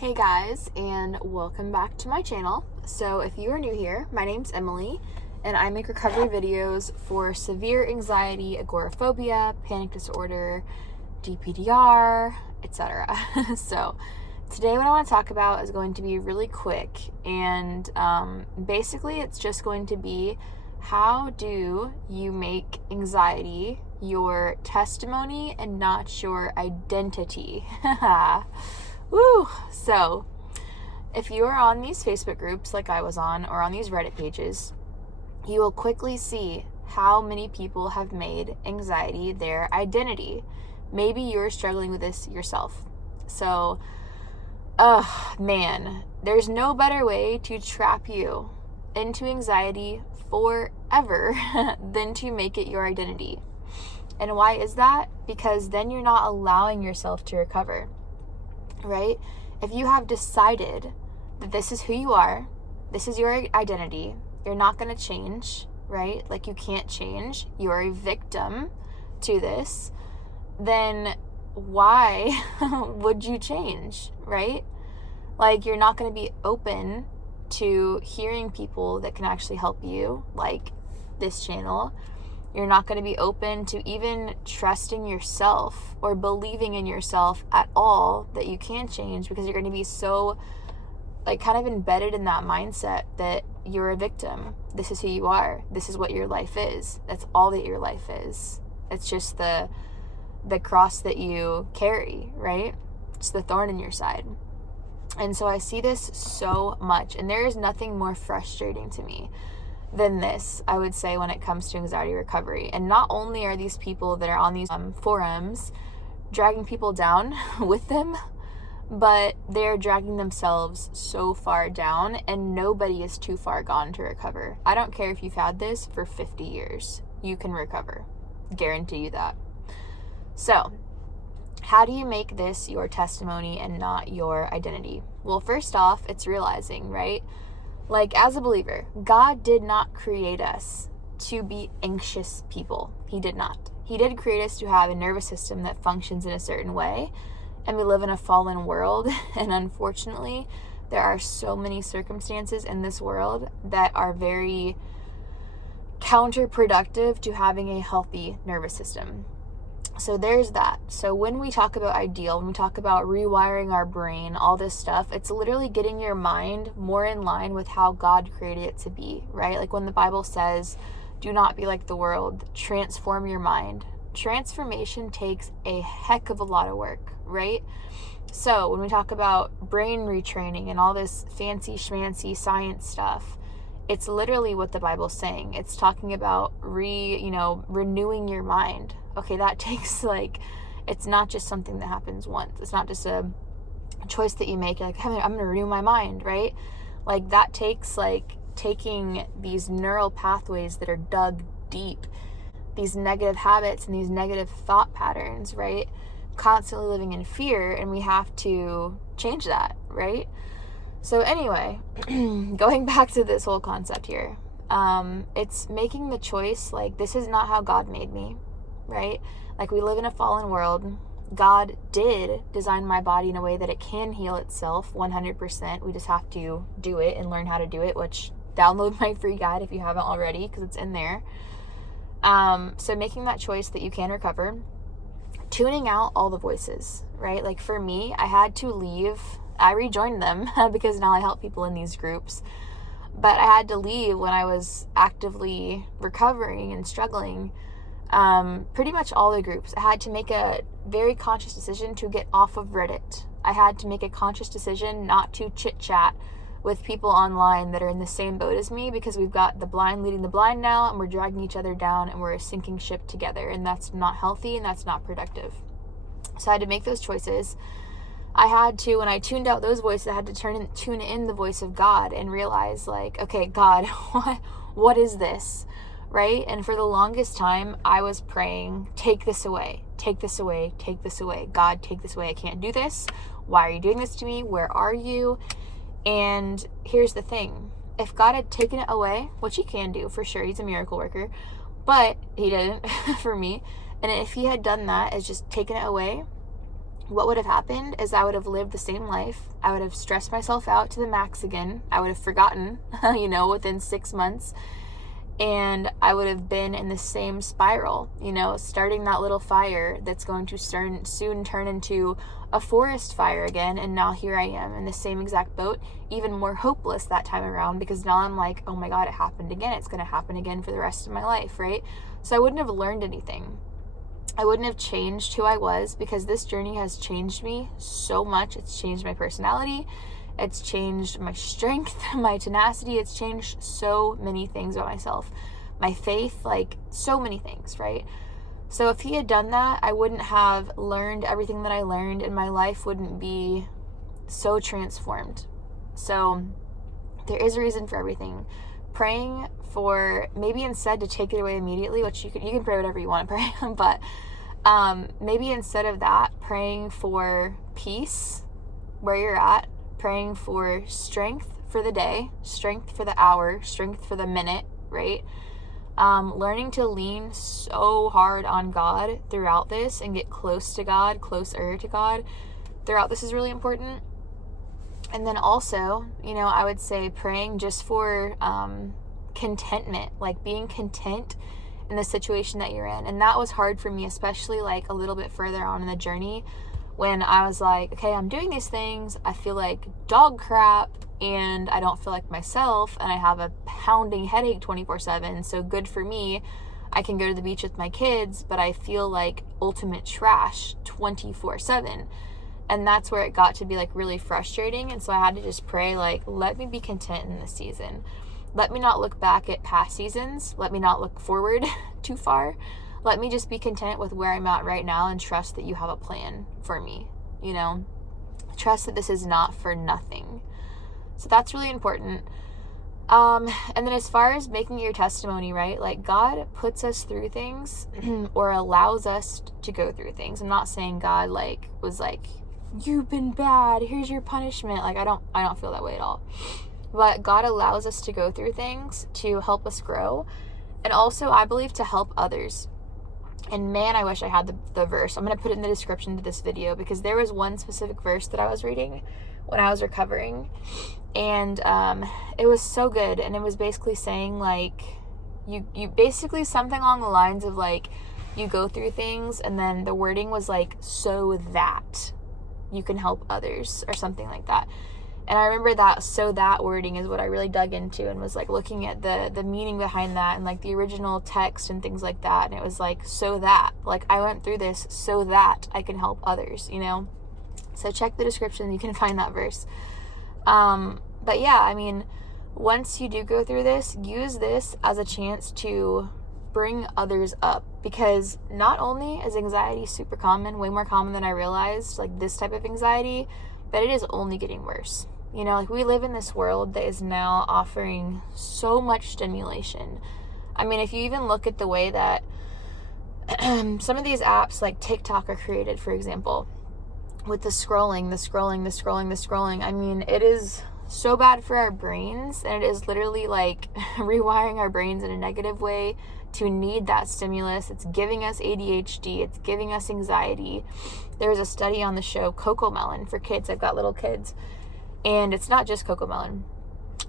Hey guys, and welcome back to my channel. So if you are new here, my name's Emily, and I make recovery videos for severe anxiety, agoraphobia, panic disorder, DPDR, etc. So today what I want to talk about is going to be really quick, and basically it's just going to be how do you make anxiety your testimony and not your identity? Woo! So, if you are on these Facebook groups like I was on, or on these Reddit pages, you will quickly see how many people have made anxiety their identity. Maybe you're struggling with this yourself. So, man, there's no better way to trap you into anxiety forever than to make it your identity. And why is that? Because then you're not allowing yourself to recover. Right? If you have decided that this is who you are, this is your identity, you're not going to change, right? Like you can't change, you're a victim to this, then why would you change, right? Like you're not going to be open to hearing people that can actually help you, like this channel. You're not going to be open to even trusting yourself or believing in yourself at all that you can change, because you're going to be so kind of embedded in that mindset that you're a victim. This is who you are. This is what your life is. That's all that your life is. It's just the cross that you carry, right? It's the thorn in your side. And so I see this so much, and there is nothing more frustrating to me than this, I would say, when it comes to anxiety recovery. And not only are these people that are on these forums dragging people down with them, but they're dragging themselves so far down, and nobody is too far gone to recover. I don't care if you've had this for 50 years, you can recover. Guarantee you that. So, how do you make this your testimony and not your identity? Well, first off, it's realizing, right? Like, as a believer, God did not create us to be anxious people. He did not. He did create us to have a nervous system that functions in a certain way, and we live in a fallen world, and unfortunately, there are so many circumstances in this world that are very counterproductive to having a healthy nervous system. So there's that. So when we talk about ideal, when we talk about rewiring our brain, all this stuff, it's literally getting your mind more in line with how God created it to be, right? Like when the Bible says, do not be like the world, transform your mind. Transformation takes a heck of a lot of work, right? So when we talk about brain retraining and all this fancy schmancy science stuff, it's literally what the Bible's saying. It's talking about renewing your mind. Okay, that takes it's not just something that happens once. It's not just a choice that you make. You're like, hey, I'm going to renew my mind, right? Like that takes taking these neural pathways that are dug deep, these negative habits and these negative thought patterns, right? Constantly living in fear, and we have to change that, right? So anyway, going back to this whole concept here, it's making the choice, this is not how God made me, right? Like we live in a fallen world. God did design my body in a way that it can heal itself 100%. We just have to do it and learn how to do it, which download my free guide if you haven't already, because it's in there. So making that choice that you can recover, tuning out all the voices, right? Like for me, I had to leave. I rejoined them because now I help people in these groups. But I had to leave when I was actively recovering and struggling. Pretty much all the groups. I had to make a very conscious decision to get off of Reddit. I had to make a conscious decision not to chit-chat with people online that are in the same boat as me, because we've got the blind leading the blind now, and we're dragging each other down, and we're a sinking ship together, and that's not healthy and that's not productive. So I had to make those choices. I had to, when I tuned out those voices, I had to tune in the voice of God and realize okay, God, what is this, right? And for the longest time, I was praying, take this away, take this away, take this away. God, take this away. I can't do this. Why are you doing this to me? Where are you? And here's the thing. If God had taken it away, which he can do for sure, he's a miracle worker, but he didn't for me. And if he had done that, as just taken it away, what would have happened is I would have lived the same life. I would have stressed myself out to the max again. I would have forgotten, within 6 months. And I would have been in the same spiral, starting that little fire that's going to soon turn into a forest fire again. And now here I am in the same exact boat, even more hopeless that time around, because now I'm like, oh my God, it happened again. It's going to happen again for the rest of my life, right? So I wouldn't have learned anything. I wouldn't have changed who I was, because this journey has changed me so much. It's changed my personality. It's changed my strength, my tenacity. It's changed so many things about myself. My faith, like so many things, right? So if he had done that, I wouldn't have learned everything that I learned, and my life wouldn't be so transformed. So there is a reason for everything. Praying for, maybe instead to take it away immediately, which you can pray whatever you want to pray, but maybe instead of that, praying for peace where you're at, praying for strength for the day, strength for the hour, strength for the minute, right? Learning to lean so hard on God throughout this and get closer to God throughout this is really important. And then also, I would say praying just for contentment, like being content in the situation that you're in. And that was hard for me, especially like a little bit further on in the journey, when I was like, okay, I'm doing these things, I feel like dog crap, and I don't feel like myself, and I have a pounding headache 24/7, so good for me, I can go to the beach with my kids, but I feel like ultimate trash 24/7. And that's where it got to be like really frustrating. And so I had to just pray, like, let me be content in this season. Let me not look back at past seasons. Let me not look forward too far. Let me just be content with where I'm at right now and trust that you have a plan for me, Trust that this is not for nothing. So that's really important. And then as far as making your testimony, right? Like, God puts us through things or allows us to go through things. I'm not saying God was like, you've been bad, here's your punishment. Like, I don't feel that way at all. But God allows us to go through things to help us grow, and also I believe to help others. And man, I wish I had the verse. I'm going to put it in the description to this video, because there was one specific verse that I was reading when I was recovering, and it was so good. And it was basically saying, like, you basically something along the lines of like, you go through things, and then the wording was like, so that you can help others, or something like that. And I remember that, so that wording is what I really dug into, and was like looking at the meaning behind that, and like the original text and things like that. And it was like, so that, like, I went through this so that I can help others, So check the description, you can find that verse. But yeah, I mean, once you do go through this, use this as a chance to bring others up, because not only is anxiety super common, way more common than I realized, like this type of anxiety, but it is only getting worse. Like, we live in this world that is now offering so much stimulation. I mean, if you even look at the way that some of these apps like TikTok are created, for example, with the scrolling. I mean, it is so bad for our brains, and it is literally like rewiring our brains in a negative way to need that stimulus. It's giving us ADHD, it's giving us anxiety. There's a study on the show CoComelon for kids. I've got little kids, and it's not just CoComelon,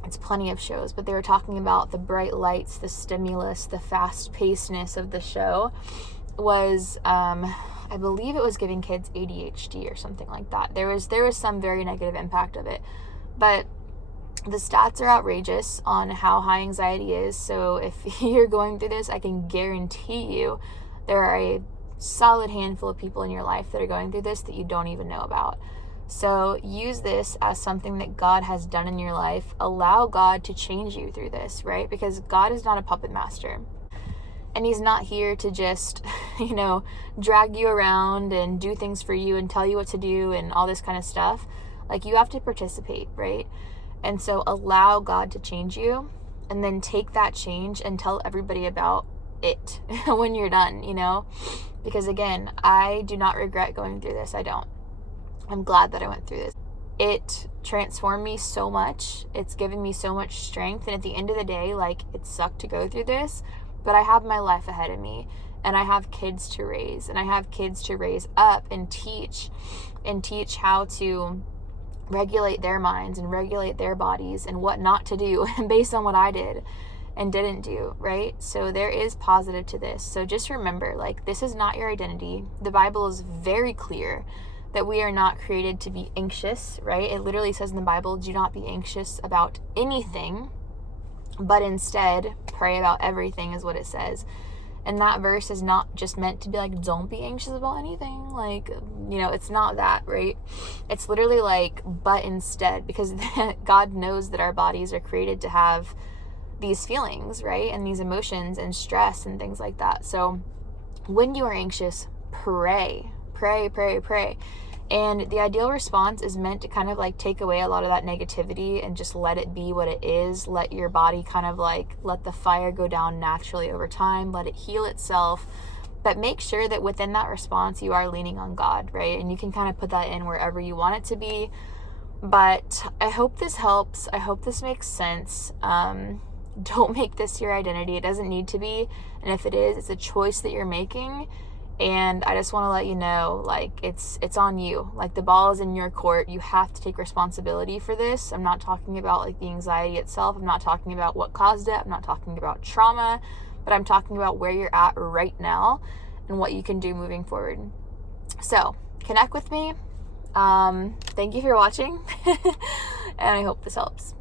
it's plenty of shows, but they were talking about the bright lights, the stimulus, the fast-pacedness of the show was I believe it was giving kids ADHD or something like that. There was some very negative impact of it, but the stats are outrageous on how high anxiety is. So if you're going through this, I can guarantee you there are a solid handful of people in your life that are going through this that you don't even know about. So use this as something that God has done in your life. Allow God to change you through this, right? Because God is not a puppet master. And he's not here to just, drag you around and do things for you and tell you what to do and all this kind of stuff. Like, you have to participate, right? And so allow God to change you, and then take that change and tell everybody about it when you're done, Because again, I do not regret going through this. I don't. I'm glad that I went through this. It transformed me so much. It's given me so much strength. And at the end of the day, like, it sucked to go through this, but I have my life ahead of me. and I have kids to raise, and I have kids to raise up and teach how to regulate their minds and regulate their bodies and what not to do based on what I did and didn't do, right? So there is positive to this. So just remember, like, this is not your identity. The Bible is very clear that we are not created to be anxious, right? It literally says in the Bible, do not be anxious about anything, but instead pray about everything, is what it says. And that verse is not just meant to be like, don't be anxious about anything. Like, you know, it's not that, right? It's literally like, but instead, because God knows that our bodies are created to have these feelings, right? And these emotions and stress and things like that. So when you are anxious, pray. And the ideal response is meant to kind of like take away a lot of that negativity and just let it be what it is. Let your body kind of like let the fire go down naturally over time, let it heal itself. But make sure that within that response, you are leaning on God, right? And you can kind of put that in wherever you want it to be. But I hope this helps. I hope this makes sense. Don't make this your identity. It doesn't need to be. And if it is, it's a choice that you're making. And I just want to let you know, like, it's on you. Like, the ball is in your court. You have to take responsibility for this. I'm not talking about like the anxiety itself. I'm not talking about what caused it. I'm not talking about trauma, but I'm talking about where you're at right now and what you can do moving forward. So connect with me. Thank you for watching and I hope this helps.